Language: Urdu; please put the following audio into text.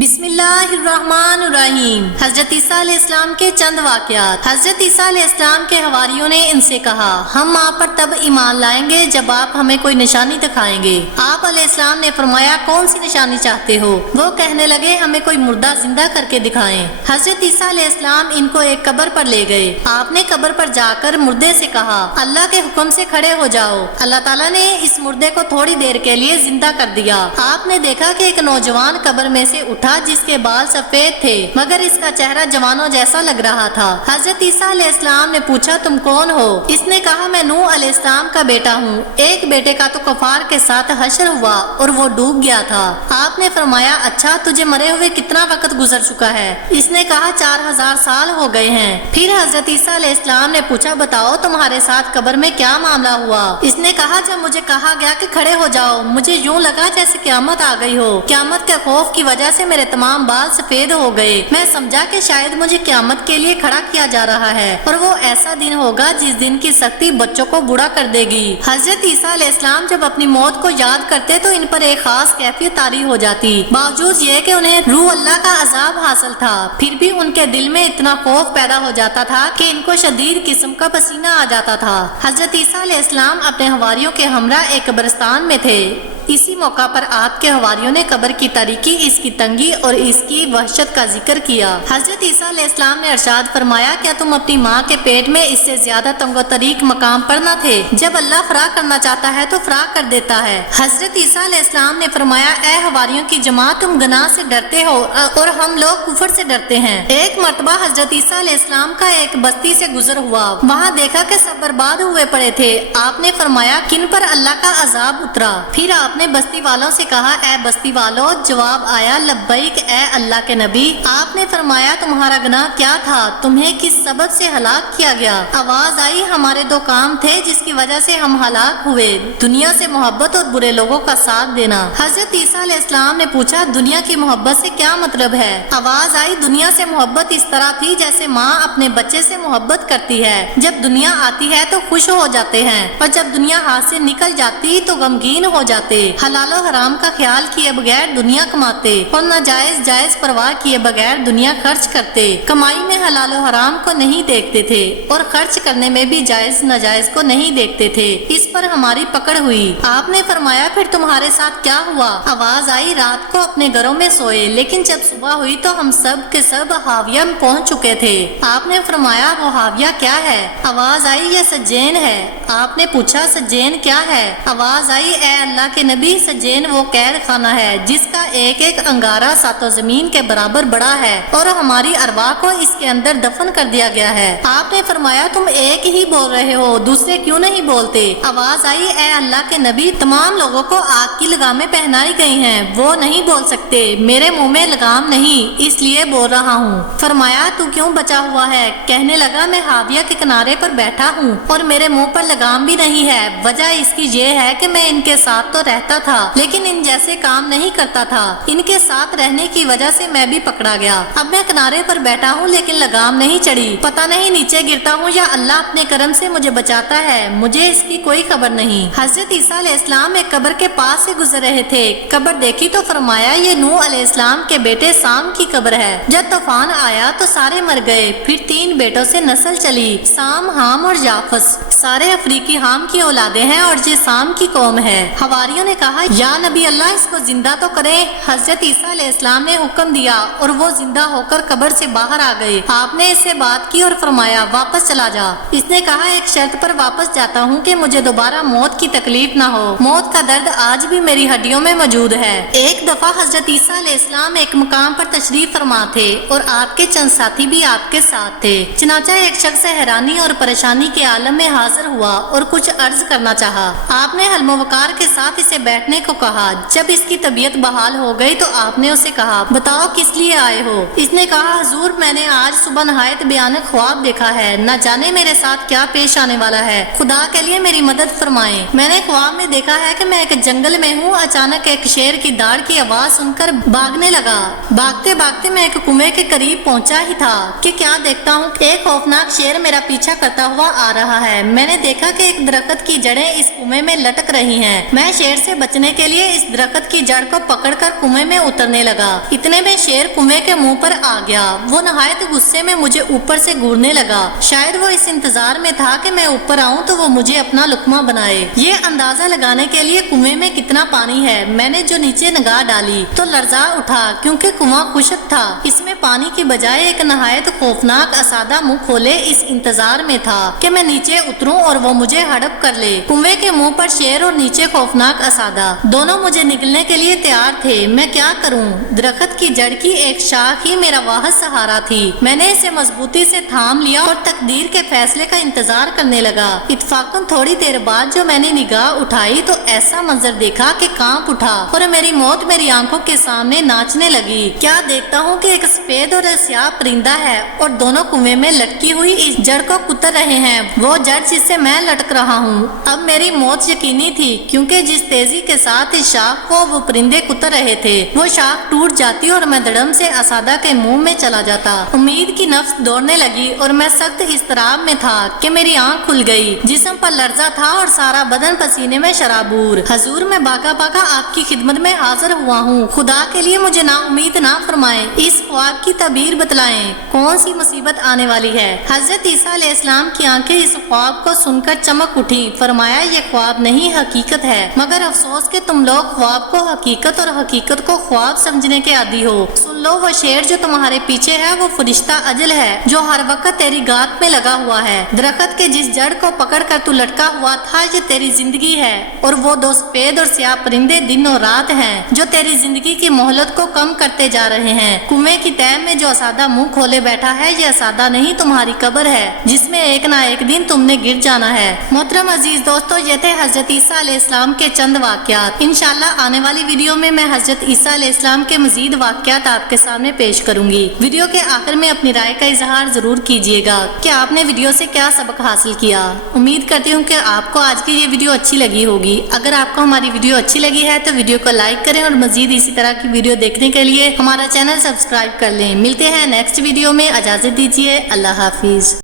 بسم اللہ الرحمن الرحیم۔ حضرت عیسیٰ علیہ السلام کے چند واقعات۔ حضرت عیسیٰ علیہ السلام کے حواریوں نے ان سے کہا، ہم آپ پر تب ایمان لائیں گے جب آپ ہمیں کوئی نشانی دکھائیں گے۔ آپ علیہ السلام نے فرمایا، کون سی نشانی چاہتے ہو؟ وہ کہنے لگے، ہمیں کوئی مردہ زندہ کر کے دکھائیں۔ حضرت عیسیٰ علیہ السلام ان کو ایک قبر پر لے گئے۔ آپ نے قبر پر جا کر مردے سے کہا، اللہ کے حکم سے کھڑے ہو جاؤ۔ اللہ تعالیٰ نے اس مردے کو تھوڑی دیر کے لیے زندہ کر دیا۔ آپ نے دیکھا کہ ایک نوجوان قبر میں سے اٹھا جس کے بال سفید تھے مگر اس کا چہرہ جوانوں جیسا لگ رہا تھا۔ حضرت عیسیٰ علیہ السلام نے پوچھا، تم کون ہو؟ اس نے کہا، میں نوح علیہ السلام کا بیٹا ہوں۔ ایک بیٹے کا تو کفار کے ساتھ حشر ہوا اور وہ ڈوب گیا تھا۔ آپ نے فرمایا، اچھا تجھے مرے ہوئے کتنا وقت گزر چکا ہے؟ اس نے کہا، 4000 سال ہو گئے ہیں۔ پھر حضرت عیسیٰ علیہ السلام نے پوچھا، بتاؤ تمہارے ساتھ قبر میں کیا معاملہ ہوا؟ اس نے کہا، جب مجھے کہا گیا کہ کھڑے ہو جاؤ مجھے یوں لگا جیسے قیامت آ گئی ہو۔ قیامت کے خوف کی وجہ سے میرے تمام بال سفید ہو گئے۔ میں سمجھا کہ شاید مجھے قیامت کے لیے کھڑا کیا جا رہا ہے اور وہ ایسا دن ہوگا جس دن کی سختی بچوں کو بوڑھا کر دے گی۔ حضرت عیسیٰ علیہ السلام جب اپنی موت کو یاد کرتے تو ان پر ایک خاص کیفیت طاری ہو جاتی، باوجود یہ کہ انہیں روح اللہ کا عذاب حاصل تھا، پھر بھی ان کے دل میں اتنا خوف پیدا ہو جاتا تھا کہ ان کو شدید قسم کا پسینہ آ جاتا تھا۔ حضرت عیسیٰ علیہ السلام اپنے حواریوں کے ہمراہ ایک قبرستان میں تھے۔ اسی موقع پر آپ کے حواریوں نے قبر کی تاریکی، اس کی تنگی اور اس کی وحشت کا ذکر کیا۔ حضرت عیسیٰ علیہ السلام نے ارشاد فرمایا، کیا تم اپنی ماں کے پیٹ میں اس سے زیادہ تنگ و تریک مقام پر نہ تھے؟ جب اللہ فراغ کرنا چاہتا ہے تو فراغ کر دیتا ہے۔ حضرت عیسیٰ علیہ السلام نے فرمایا، اے حواریوں کی جماعت، تم گناہ سے ڈرتے ہو اور ہم لوگ کفر سے ڈرتے ہیں۔ ایک مرتبہ حضرت عیسیٰ علیہ السلام کا ایک بستی سے گزر ہوا، وہاں دیکھا کہ سب برباد ہوئے پڑے تھے۔ آپ نے فرمایا، کن پر اللہ کا عذاب اترا؟ پھر آپ نے بستی والوں سے کہا، اے بستی والوں، جواب آیا، لبیک اے اللہ کے نبی۔ آپ نے فرمایا، تمہارا گناہ کیا تھا؟ تمہیں کس سبب سے ہلاک کیا گیا؟ آواز آئی، ہمارے 2 کام تھے جس کی وجہ سے ہم ہلاک ہوئے، دنیا سے محبت اور برے لوگوں کا ساتھ دینا۔ حضرت عیسیٰ علیہ السلام نے پوچھا، دنیا کی محبت سے کیا مطلب ہے؟ آواز آئی، دنیا سے محبت اس طرح تھی جیسے ماں اپنے بچے سے محبت کرتی ہے۔ جب دنیا آتی ہے تو خوش ہو جاتے ہیں اور جب دنیا ہاتھ سے نکل جاتی تو غمگین ہو جاتے۔ حلال و حرام کا خیال کیے بغیر دنیا کماتے اور ناجائز جائز پرواہ کیے بغیر دنیا خرچ کرتے۔ کمائی میں حلال و حرام کو نہیں دیکھتے تھے اور خرچ کرنے میں بھی جائز ناجائز کو نہیں دیکھتے تھے۔ اس پر ہماری پکڑ ہوئی۔ آپ نے فرمایا، پھر تمہارے ساتھ کیا ہوا؟ آواز آئی، رات کو اپنے گھروں میں سوئے، لیکن جب صبح ہوئی تو ہم سب کے سب حاویہ میں پہنچ چکے تھے۔ آپ نے فرمایا، وہ حاویہ کیا ہے؟ آواز آئی، یہ سجین ہے۔ آپ نے پوچھا، سجین کیا ہے؟ آواز آئی، اے اللہ کے نبی، سجین وہ قید خانہ ہے جس کا ایک ایک انگارہ 7 زمین کے برابر بڑا ہے اور ہماری ارواح کو اس کے اندر دفن کر دیا گیا ہے۔ آپ نے فرمایا، تم ایک ہی بول رہے ہو، دوسرے کیوں نہیں بولتے؟ آواز آئی، اے اللہ کے نبی، تمام لوگوں کو آگ کی لگامیں پہنائی گئی ہیں، وہ نہیں بول سکتے، میرے منہ میں لگام نہیں اس لیے بول رہا ہوں۔ فرمایا، تو کیوں بچا ہوا ہے؟ کہنے لگا، میں حاویہ کے کنارے پر بیٹھا ہوں اور میرے منہ پر لگام بھی نہیں ہے۔ وجہ اس کی یہ ہے کہ میں ان کے ساتھ تو رہتا تھا لیکن ان جیسے کام نہیں کرتا تھا، ان کے ساتھ رہنے کی وجہ سے میں بھی پکڑا گیا۔ اب میں کنارے پر بیٹھا ہوں لیکن لگام نہیں چڑھی، پتہ نہیں نیچے گرتا ہوں یا اللہ اپنے کرم سے مجھے بچاتا ہے، مجھے اس کی کوئی خبر نہیں۔ حضرت عیسیٰ علیہ السلام ایک قبر کے پاس سے گزر رہے تھے، قبر دیکھی تو فرمایا، یہ نوح علیہ السلام کے بیٹے سام کی قبر ہے۔ جب طوفان آیا تو سارے مر گئے، پھر 3 بیٹوں سے نسل چلی، سام، حام اور یافس۔ سارے افریقی حام کی اولادیں ہیں اور یہ سام کی قوم ہے۔ حواریوں نے کہا، یا نبی اللہ، اس کو زندہ تو کریں۔ حضرت عیسیٰ علیہ السلام نے حکم دیا اور وہ زندہ ہو کر قبر سے باہر آ گئے۔ آپ نے اس سے بات کی اور فرمایا، واپس چلا جا۔ اس نے کہا، ایک شرط پر واپس جاتا ہوں کہ مجھے دوبارہ موت کی تکلیف نہ ہو، موت کا درد آج بھی میری ہڈیوں میں موجود ہے۔ ایک دفعہ حضرت عیسیٰ علیہ السلام ایک مقام پر تشریف فرما تھے اور آپ کے چند ساتھی بھی آپ کے ساتھ تھے۔ چنانچہ ایک شخص حیرانی اور پریشانی کے عالم میں حاضر ہوا اور کچھ عرض کرنا چاہا۔ آپ نے حلم و وقار کے ساتھ اسے بیٹھنے کو کہا۔ جب اس کی طبیعت بحال ہو گئی تو آپ نے اسے کہا، بتاؤ کس لیے آئے ہو؟ اس نے کہا، حضور، میں نے آج صبح نہایت بھیانک خواب دیکھا ہے، نہ جانے میرے ساتھ کیا پیش آنے والا ہے، خدا کے لیے میری مدد فرمائیں۔ میں نے خواب میں دیکھا ہے کہ میں ایک جنگل میں ہوں، اچانک ایک شیر کی داڑ کی آواز سن کر بھاگنے لگا۔ بھاگتے بھاگتے میں ایک کنویں کے قریب پہنچا ہی تھا کہ کیا دیکھتا ہوں ایک خوفناک شیر میرا پیچھا کرتا ہوا آ رہا ہے۔ میں نے دیکھا کہ ایک درخت کی جڑیں اس کنویں میں لٹک رہی ہیں۔ میں شیر سے بچنے کے لیے اس درخت کی جڑ کو پکڑ کر کنویں میں اترنے لگا۔ اتنے میں شیر کنویں کے منہ پر آ گیا۔ وہ نہایت غصے میں مجھے اوپر سے گھورنے لگا۔ شاید وہ اس انتظار میں تھا کہ میں اوپر آؤں تو وہ مجھے اپنا لقمہ بنائے۔ یہ اندازہ لگانے کے لیے کنویں میں کتنا پانی ہے، میں نے جو نیچے نگاہ ڈالی تو لرزا اٹھا کیونکہ کنواں خشک تھا۔ اس میں پانی کی بجائے ایک نہایت خوفناک اسادہ منہ کھولے اس انتظار میں تھا کہ میں نیچے اتروں اور وہ مجھے ہڑپ کر لے۔ کنویں کے منہ پر شیر اور نیچے خوفناک اسادہ، دونوں مجھے نگلنے کے لیے تیار تھے۔ میں کیا کروں؟ درخت کی جڑ کی ایک شاخ ہی میرا واحد سہارا تھی۔ میں نے اسے مضبوطی سے تھام لیا اور تقدیر کے فیصلے کا انتظار کرنے لگا۔ اتفاقاً تھوڑی دیر بعد جو میں نے نگاہ اٹھائی تو ایسا منظر دیکھا کہ کانپ اٹھا اور میری موت میری آنکھوں کے سامنے ناچنے لگی۔ کیا دیکھتا ہوں کہ ایک سفید اور سیاہ پرندہ ہے اور دونوں کنویں میں لٹکی ہوئی اس جڑ کو کتر رہے ہیں، وہ جڑ جس سے میں لٹک رہا ہوں۔ اب میری موت یقینی تھی کیونکہ جس تیزی کے ساتھ اس شاخ کو وہ پرندے کتر رہے تھے وہ شاخ ٹوٹ جاتی اور میں دڑم سے اسادہ کے منہ میں چلا جاتا۔ امید کی نفس دوڑنے لگی اور میں سخت اضطراب میں تھا کہ میری آنکھ کھل گئی، جسم پر لرزہ تھا اور سارا بدن پسینے میں شرابور۔ حضور میں باغا باغا آپ کی خدمت میں حاضر ہوا ہوں، خدا کے لیے مجھے نا امید نہ فرمائیں، اس خواب کی تعبیر بتلائیں، کون سی مصیبت آنے والی ہے؟ حضرت عیسیٰ علیہ السلام کی آنکھیں اس خواب کو سن کر چمک اٹھی۔ فرمایا یہ خواب نہیں حقیقت ہے، مگر افسوس کہ تم لوگ خواب کو حقیقت اور حقیقت کو خواب سمجھنے کے عادی ہو۔ سن لو، وہ شیر جو تمہارے پیچھے ہے وہ فرشتہ اجل ہے جو ہر وقت تیری گات میں لگا ہوا ہے۔ درخت کے جس جڑ کو پکڑ کر تو لٹکا ہوا تھا یہ تیری زندگی ہے، اور وہ دو سفید اور سیاہ پرندے دن اور رات ہیں جو تیری زندگی کی مہلت کو کم کرتے جا رہے ہیں۔ کنویں کی تہ میں جو اسادہ منہ کھولے بیٹھا ہے یہ اسادہ نہیں تمہاری قبر ہے جس میں ایک نہ ایک دن تم نے گر جانا ہے۔ محترم عزیز دوستو، یہ تھے حضرت عیسیٰ علیہ السلام کے چند واقعات۔ انشاءاللہ آنے والی ویڈیو میں حضرت عیسیٰ علیہ السلام کے مزید واقعات آپ کے سامنے پیش کروں گی۔ ویڈیو کے آخر میں اپنی رائے کا اظہار ضرور کیجیے گا کہ آپ نے ویڈیو سے کیا سبق حاصل کیا۔ امید کرتی ہوں کہ آپ کو آج کی یہ ویڈیو اچھی لگی ہوگی۔ اگر آپ کو ہماری ویڈیو اچھی لگی ہے تو ویڈیو کو لائک کریں اور مزید اسی طرح کی ویڈیو دیکھنے کے لیے ہمارا چینل سبسکرائب کر لیں۔ ملتے ہیں نیکسٹ ویڈیو میں، اجازت دیجیے، اللہ حافظ۔